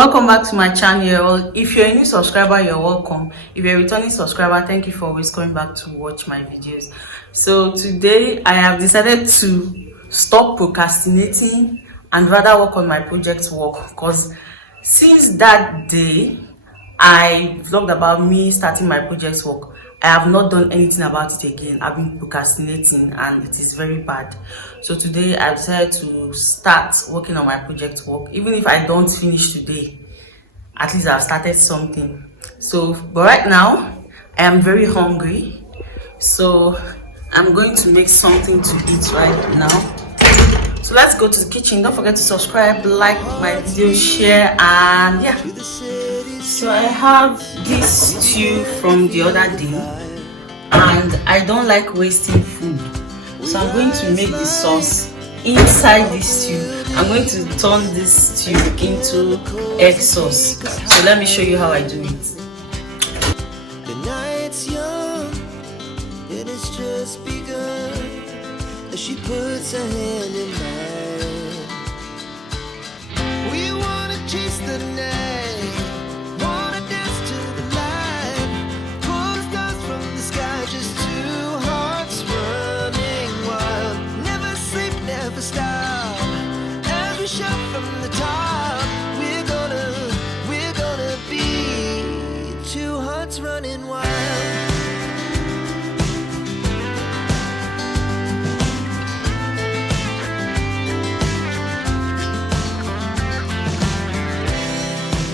Welcome back to my channel. If you're a new subscriber, you're welcome. If you're a returning subscriber, thank you for always coming back to watch my videos. So today I have decided to stop procrastinating and rather work on my project work, because since that day I vlogged about me starting my project work, I have not done anything about it again. I've been procrastinating and it is very bad. So today I've decided to start working on my project work. Even if I don't finish today, at least I've started something. So, but right now I am very hungry, so I'm going to make something to eat right now. So let's go to the kitchen. Don't forget to subscribe, like my video, share, and yeah. So I have this stew from the other day, and I don't like wasting food, so I'm going to make the sauce inside this stew. I'm going to turn this stew into egg sauce. So let me show you how I do it. The night's young, it has just begun, as she puts her hand in mine. We wanna chase the night, wanna dance to the light, pull the stars from the sky, just two hearts running wild. Never sleep, never stop, as we shout from the top. We're gonna be two hearts running wild.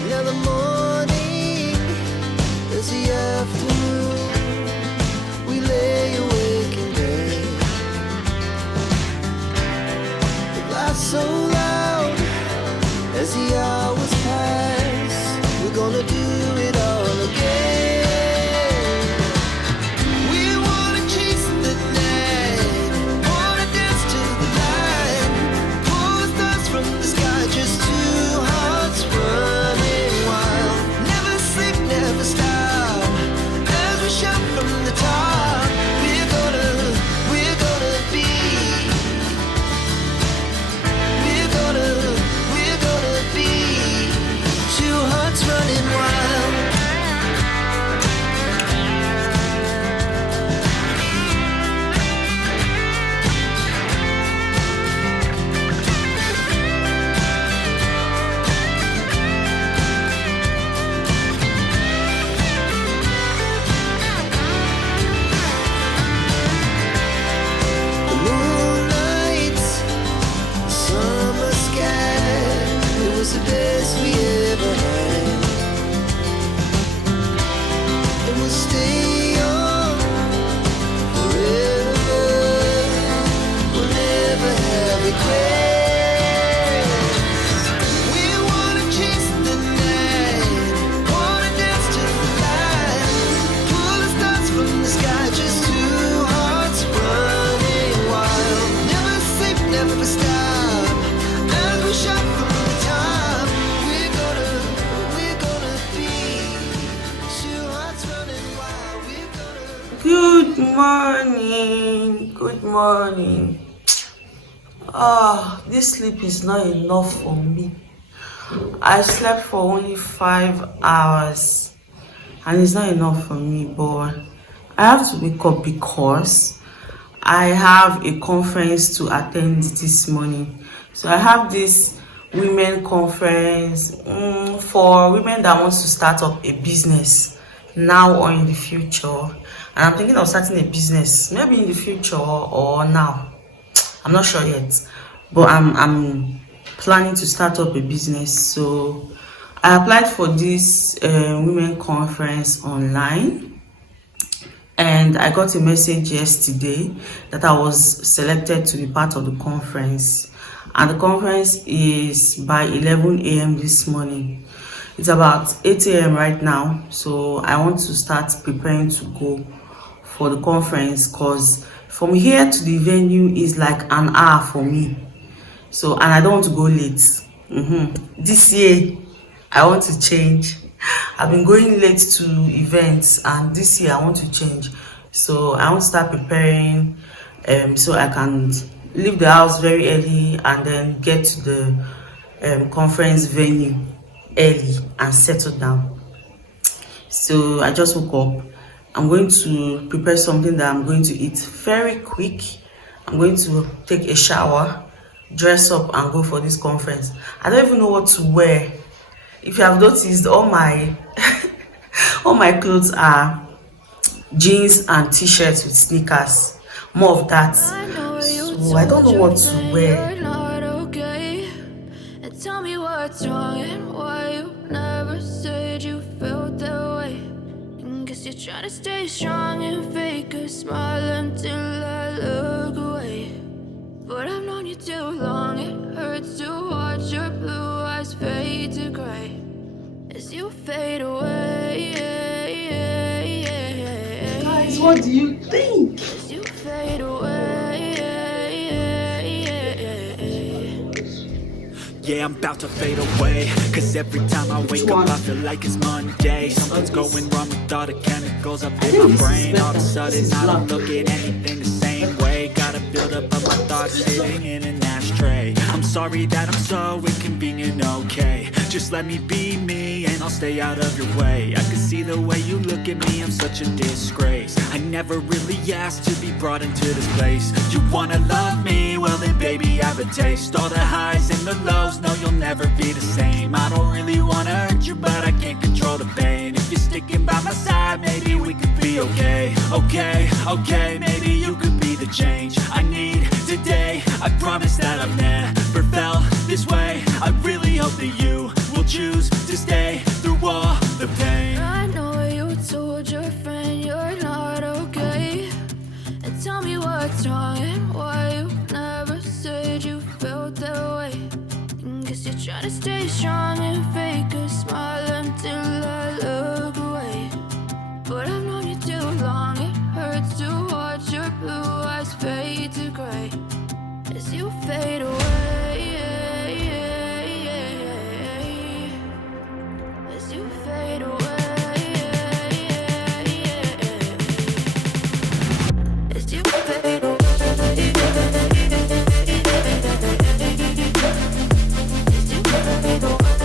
Now the morning is the afternoon. We lay awake in bed. The laughs so loud as the hours pass. We're gonna do it all again. We wanna chase the night, wanna dance to the light, pull the stars from the sky, just two hearts running wild. Never sleep, never stop, as we shout from the top. We're gonna be, we're gonna be two hearts running wild. The moonlight, summer sky, it was the best we ever had. And we'll stay young forever, we'll never have regrets. We wanna chase the night, wanna dance to the light, pull the stars from the sky, just two hearts running wild. Never sleep, never stop, as we shout from the top. We're gonna be two hearts running wild. Good morning. Good morning. This sleep is not enough for me. I slept for only 5 hours and it's not enough for me, but I have to wake up because I have a conference to attend this morning. So I have this women conference for women that wants to start up a business now or in the future. And I'm thinking of starting a business maybe in the future or now. I'm not sure yet, but I'm planning to start up a business. So I applied for this women conference online, and I got a message yesterday that I was selected to be part of the conference. And the conference is by 11 a.m. this morning. It's about 8 a.m. right now, so I want to start preparing to go for the conference, because from here to the venue is like an hour for me. So, and I don't want to go late. This year I want to change. I've been going late to events, and this year I want to change. So I want to start preparing so I can leave the house very early and then get to the conference venue early and settle down. So I just woke up. I'm going to prepare something that I'm going to eat very quick. I'm going to take a shower, dress up, and go for this conference. I don't even know what to wear. If you have noticed, all my all my clothes are jeans and t-shirts with sneakers. More of that. So I don't know what to wear. You're not okay. And tell me what's wrong and why you never said you felt that way. And guess you're trying to stay strong and fake a smile until I look away. But I've known you too long, it hurts to watch your blue eyes fade to gray as you fade away. Guys, what do you think? As you fade away. Yeah, I'm about to fade away. Cause every time I wake up I feel like it's Monday. Something's going wrong with all the chemicals up in my brain. All of a sudden I don't look at anything the same way. Gotta build up of my thoughts sitting in an ashtray. I'm sorry that I'm so inconvenient, okay. Just let me be me and I'll stay out of your way. I can see the way you look at me, I'm such a disgrace. I never really asked to be brought into this place. You wanna love me? Well then baby I have a taste. All the highs and the lows, no you'll never be the same. I don't really wanna hurt you but I can't control the pain. If you're sticking by my side maybe we could be okay. Okay, maybe you could be the change I need today. I promise that I've never felt this way. I really hope that you will choose to stay through all the pain. I know you told your friend you're not okay. And tell me what's wrong and why you never said you felt that way. And guess you're trying to stay strong and fake a smile until I look away. But I've known you too long, it hurts to watch your blue eyes fade to gray as you fade away. As you fade away. As you fade away. As you fade away.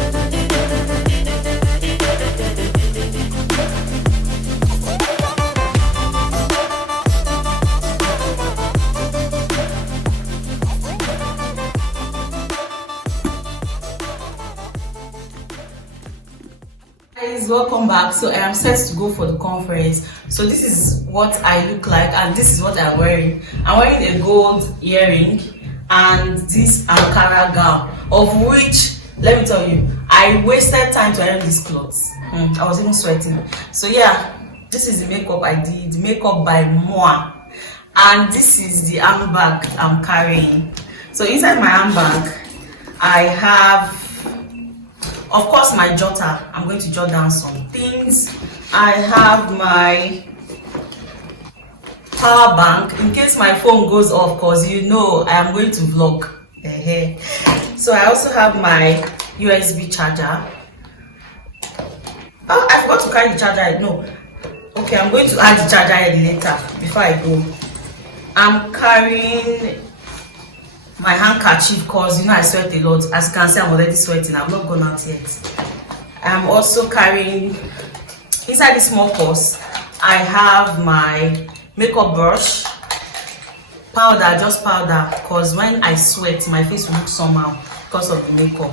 Guys, welcome back. So I am set to go for the conference. So this is what I look like and this is what I'm wearing. I'm wearing a gold earring and this Ankara gown, of which, let me tell you, I wasted time to iron these clothes. I was even sweating. So yeah, this is the makeup I did, makeup by Moi. And this is the handbag I'm carrying. So inside my handbag, I have, of course, my jotter. I'm going to jot down some things. I have my power bank in case my phone goes off, because you know I am going to vlog. So I also have my USB charger. Oh, I forgot to carry the charger. No. Okay, I'm going to add the charger later before I go. I'm carrying my handkerchief because you know I sweat a lot. As you can see, I'm already sweating. I've not gone out yet. I'm also carrying, inside this small purse, I have my makeup brush, powder, just powder, because when I sweat my face will look somehow because of the makeup.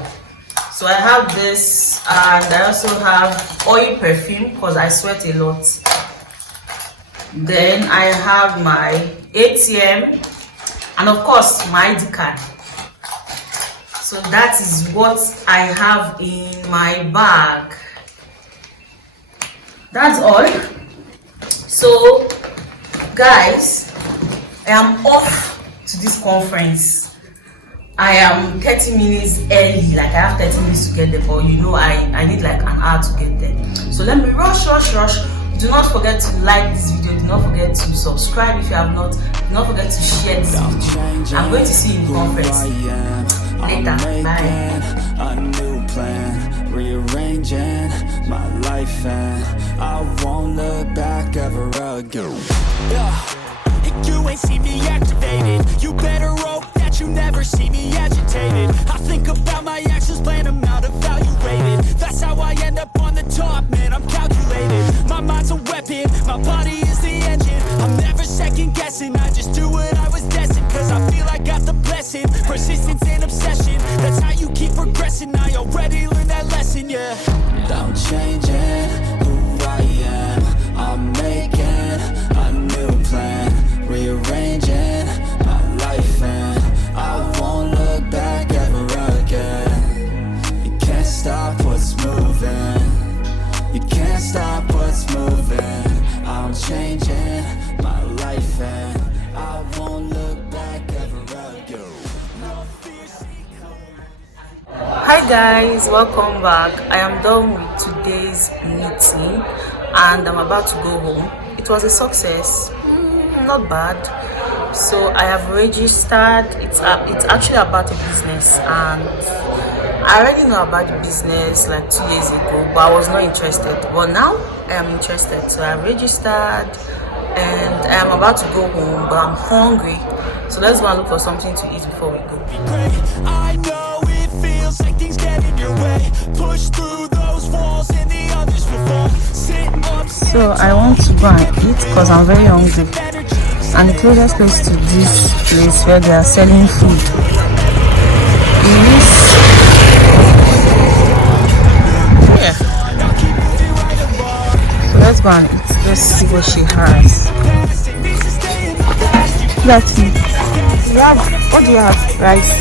So I have this, and I also have oil perfume because I sweat a lot. Then I have my ATM and of course my ID card. So that is what I have in my bag. That's all. So guys, I am off to this conference. I am 30 minutes early, like I have 30 minutes to get there, but you know I need like an hour to get there. So let me rush. Do not forget to like this video, do not forget to subscribe if you have not, do not forget to share this video. I'm going to see you in the conference later. Bye. A new plan, rearranging my life, and I won't look back ever again. And you ain't see me activated. You better hope that you never see me agitated. I think about my actions, plan them out, evaluated. That's already learned that lesson, yeah. I'm changing who I am. I'm making a new plan, rearranging my life, and I won't look back ever again. You can't stop what's moving. You can't stop what's moving. I'm changing my life, and I won't look back ever again. Hi guys, welcome back. I am done with today's meeting and I'm about to go home. It was a success, not bad. So I have registered. It's actually about a business, and I already know about the business like 2 years ago, but I was not interested. But now I am interested, so I registered and I am about to go home, but I'm hungry. So let's go and look for something to eat before we go. I know it feels like things get in your way. Push through those walls and the others will fall. Sit up. So I want to go and eat because I'm very hungry. And the closest place to this place where they are selling food is here. So let's go and eat. Let's see what she has. That's it. You have, what do you have? Rice.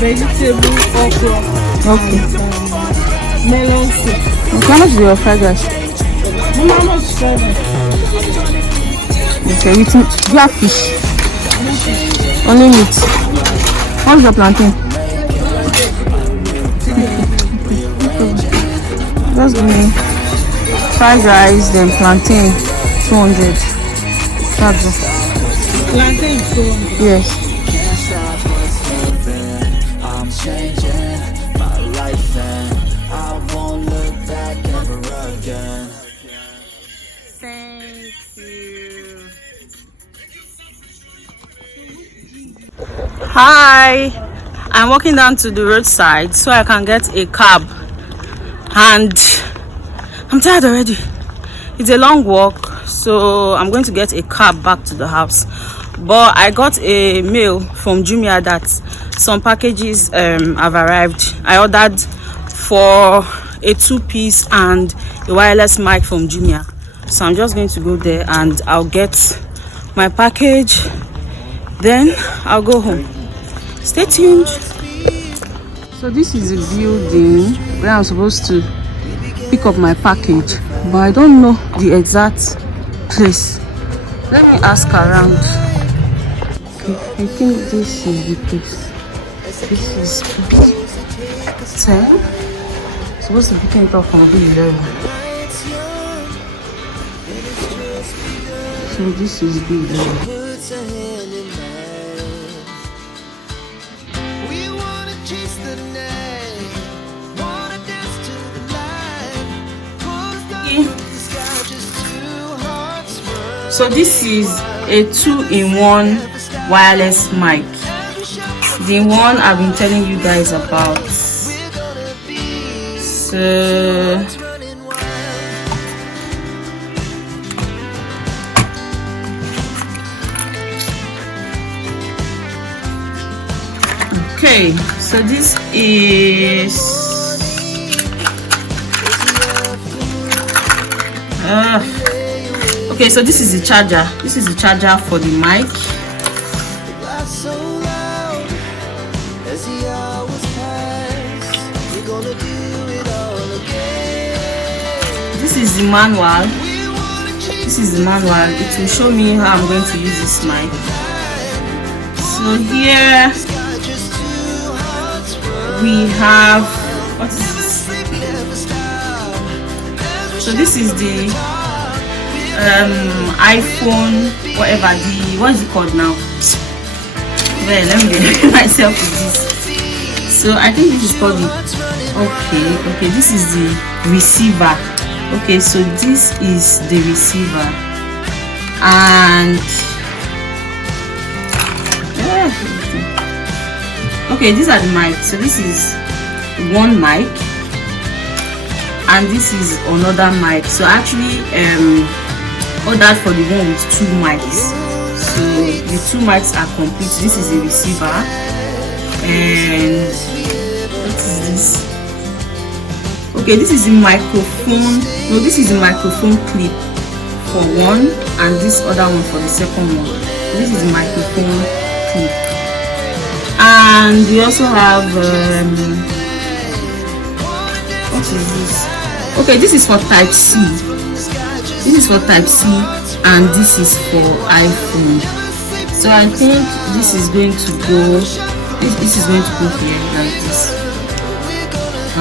Vegetable, okra, Okay. melon soup. How much is your fried rice? How much fried rice? Okay, with meat. Do you have fish? Only meat. What's your plantain? Just give me fried rice, then plantain, 200. That's all. Plantain is 200. Yes. I'm changing my life, and I won't look back ever again. Thank you. Hi, I'm walking down to the roadside so I can get a cab, and I'm tired already. It's a long walk, so I'm going to get a cab back to the house. But I got a mail from Jumia that some packages have arrived. I ordered for a 2-piece and a wireless mic from Jumia. So I'm just going to go there and I'll get my package. Then I'll go home. Stay tuned. So this is a building where I'm supposed to pick up my package, but I don't know the exact place. Let me ask around. Okay, I think this is the place. This is B10. Supposed to be picking it up from B11. So this is B11. Puts a hand in mine. We wanna chase the night, wanna dance to the light. Pull the sky, just two hearts run. So this is a 2-in-1 wireless mic. The one I've been telling you guys about. So Running wild. okay, so this is okay, so this is the charger. This is the charger for the mic. Laugh so loud as the hours pass. We're gonna do it all again. This is the manual. We wanna chase This is the manual. It will show me how I'm going to use this mic. So here the sky, just two hearts run. we have, what is this? Sleep never stop. So this is the iPhone, whatever, the, what is it called now? Well, let me get myself with this. So I think this is called the, okay, this is the receiver. Okay, so this is the receiver, and okay, these are the mics. So this is one mic and this is another mic. So I actually ordered for the one with 2 mics. So the 2 mics are complete. This is a receiver, and what is this? Okay, this is the microphone. No, this is the microphone clip for one, and this other one for the second one. This is the microphone clip, and we also have what is this? Okay, this is for Type C. This is for Type C, and this is for iPhone. So I think this is going to go. This is going to go here like this.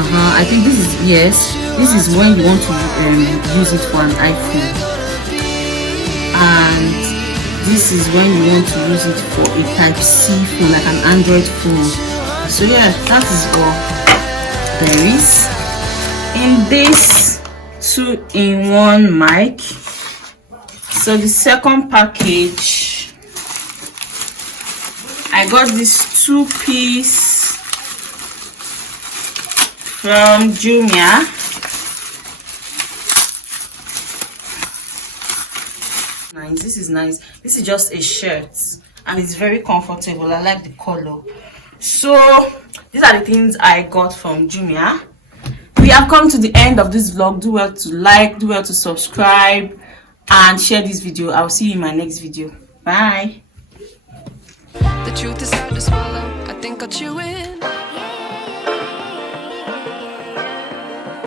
I think this is, yes, this is when you want to use it for an iPhone, and this is when you want to use it for a Type C phone, like an Android phone. So yeah, that is all there is in this 2-in-1 mic. So the second package, I got this 2-piece from Jumia. Nice. This is nice. This is just a shirt, and it's very comfortable. I like the color. So these are the things I got from Jumia. We have come to the end of this vlog. Do well to like, do well to subscribe, and share this video. I'll see you in my next video. Bye. The truth is hard to swallow. I think I'll chew it.